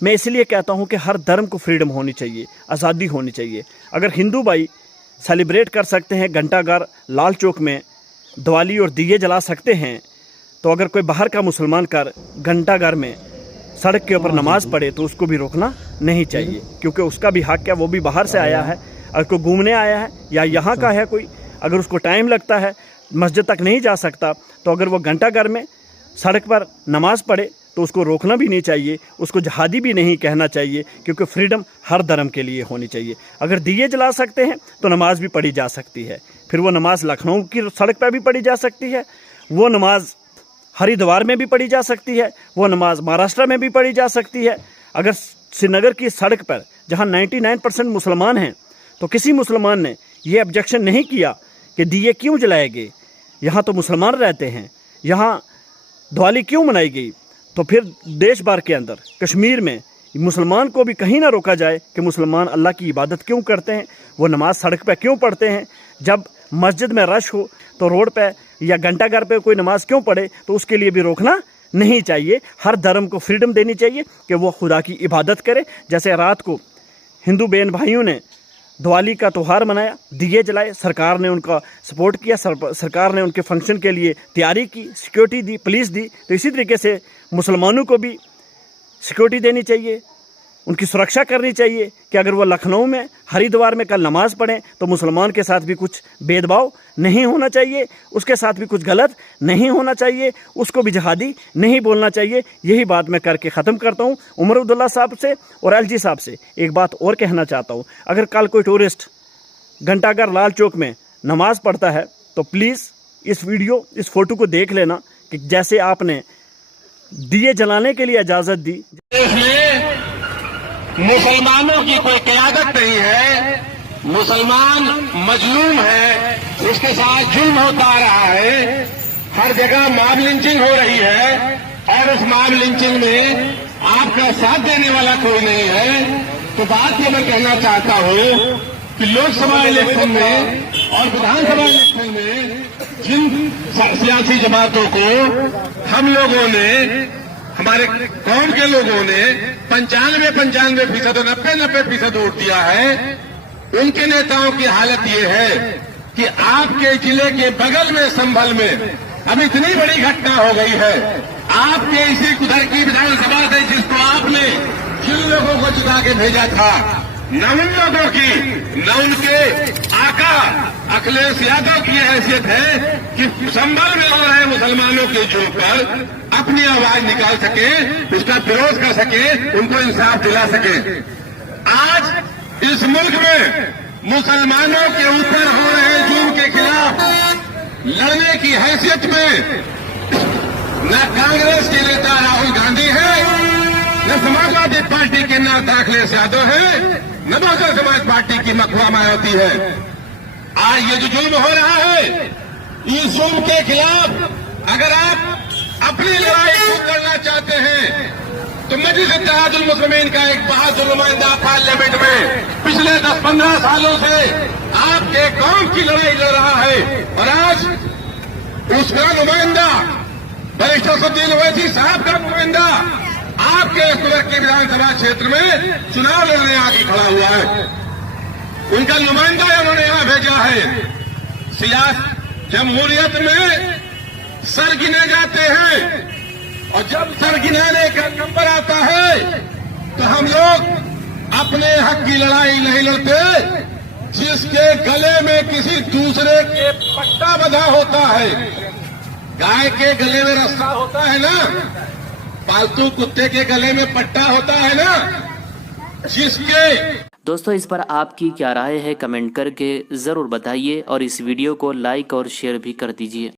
मैं इसलिए कहता हूँ कि हर धर्म को फ्रीडम होनी चाहिए, आज़ादी होनी चाहिए। अगर हिंदू भाई सेलिब्रेट कर सकते हैं घंटाघर लाल चौक में दिवाली और दिए जला सकते हैं, तो अगर कोई बाहर का मुसलमान कर घंटाघर में सड़क के ऊपर नमाज पढ़े तो उसको भी रोकना नहीं चाहिए, क्योंकि उसका भी हक है। वो भी बाहर से आया है, अगर कोई घूमने आया है या यहाँ का है कोई, अगर उसको टाइम लगता है, मस्जिद तक नहीं जा सकता, तो अगर वो घंटाघर में सड़क पर नमाज पढ़े तो उसको रोकना भी नहीं चाहिए, उसको जहादी भी नहीं कहना चाहिए, क्योंकि फ्रीडम हर धर्म के लिए होनी चाहिए। अगर दिए जला सकते हैं तो नमाज भी पढ़ी जा सकती है, फिर वो नमाज लखनऊ की सड़क पर भी पढ़ी जा सकती है, वो नमाज हरिद्वार में भी पढ़ी जा सकती है, वो नमाज महाराष्ट्र में भी पढ़ी जा सकती है। अगर श्रीनगर की सड़क पर जहाँ 99% मुसलमान हैं, तो किसी मुसलमान ने ये ऑब्जेक्शन नहीं किया कि दिए क्यों जलाए गए, यहाँ तो मुसलमान रहते हैं, यहाँ दिवाली क्यों मनाई गई, तो फिर देश भर के अंदर कश्मीर में मुसलमान को भी कहीं ना रोका जाए कि मुसलमान अल्लाह की इबादत क्यों करते हैं, वो नमाज सड़क पे क्यों पढ़ते हैं। जब मस्जिद में रश हो तो रोड पे या घंटाघर पे कोई नमाज क्यों पढ़े, तो उसके लिए भी रोकना नहीं चाहिए। हर धर्म को फ्रीडम देनी चाहिए कि वो खुदा की इबादत करे। जैसे रात को हिंदू बहन भाइयों ने दिवाली का त्यौहार मनाया, दिए जलाए, सरकार ने उनका सपोर्ट किया, सरकार ने उनके फंक्शन के लिए तैयारी की, सिक्योरिटी दी, पुलिस दी, तो इसी तरीके से मुसलमानों को भी सिक्योरिटी देनी चाहिए, उनकी सुरक्षा करनी चाहिए कि अगर वो लखनऊ में हरिद्वार में कल नमाज पढ़ें तो मुसलमान के साथ भी कुछ भेदभाव नहीं होना चाहिए, उसके साथ भी कुछ गलत नहीं होना चाहिए, उसको भी जहादी नहीं बोलना चाहिए। यही बात मैं करके ख़त्म करता हूँ। उमर अब्दुल्ला साहब से और एलजी साहब से एक बात और कहना चाहता हूँ, अगर कल कोई टूरिस्ट घंटाघर लाल चौक में नमाज पढ़ता है तो प्लीज़ इस फ़ोटो को देख लेना कि जैसे आपने दिए जलाने के लिए इजाज़त दी। मुसलमानों की कोई क़यादत नहीं है, मुसलमान मजलूम है, उसके साथ जुल्म होता आ रहा है, हर जगह मॉब लिंचिंग हो रही है, और उस मॉब लिंचिंग में आपका साथ देने वाला कोई नहीं है। तो बात ये मैं कहना चाहता हूँ कि लोकसभा इलेक्शन में और विधानसभा इलेक्शन में जिन सियासी जमातों को हम लोगों ने, हमारे कौम के लोगों ने 95% और 90% वोट दिया है, उनके नेताओं की हालत ये है कि आपके जिले के बगल में संभल में अब इतनी बड़ी घटना हो गई है, आपके इसी उधर की विधानसभा से जिसको आपने जिन लोगों को जिता के भेजा था, न उन लोगों की न उनके आका अखिलेश यादव की हैसियत है कि संभल में हो रहे मुसलमानों के जुल्म पर अपनी आवाज निकाल सके, उसका विरोध कर सके, उनको इंसाफ दिला सके। आज इस मुल्क में मुसलमानों के ऊपर हो रहे जुल्म के खिलाफ लड़ने की हैसियत में न कांग्रेस के नेता राहुल गांधी है, न समाजवादी पार्टी के नेता अखिलेश यादव है, न बहुजन समाज पार्टी की मखुआ मायावती है। आज ये जो जुल्म हो रहा है, इस जुल्म के खिलाफ अगर आप अपनी लड़ाई खुद लड़ना चाहते हैं तो मजलिस इत्तेहादुल मुस्लिमीन का एक बहादुर नुमाइंदा पार्लियामेंट में पिछले 10-15 सालों से आपके कौम की लड़ाई लड़ रहा है, और आज उसका नुमाइंदा बैरिस्टर असदुद्दीन ओवैसी साहब का नुमाइंदा आपके सुरत के विधानसभा क्षेत्र में चुनाव लड़ने आगे खड़ा हुआ है। उनका नुमाइंदा उन्होंने यहां भेजा है। सियासत जमहूरियत में सर गिने जाते हैं, और जब सर गिनाने का नंबर आता है तो हम लोग अपने हक की लड़ाई नहीं लड़ते, जिसके गले में किसी दूसरे के पट्टा बंधा होता है। गाय के गले में रस्सा होता है ना, पालतू कुत्ते के गले में पट्टा होता है ना, जिसके। दोस्तों, इस पर आपकी क्या राय है कमेंट करके ज़रूर बताइए, और इस वीडियो को लाइक और शेयर भी कर दीजिए।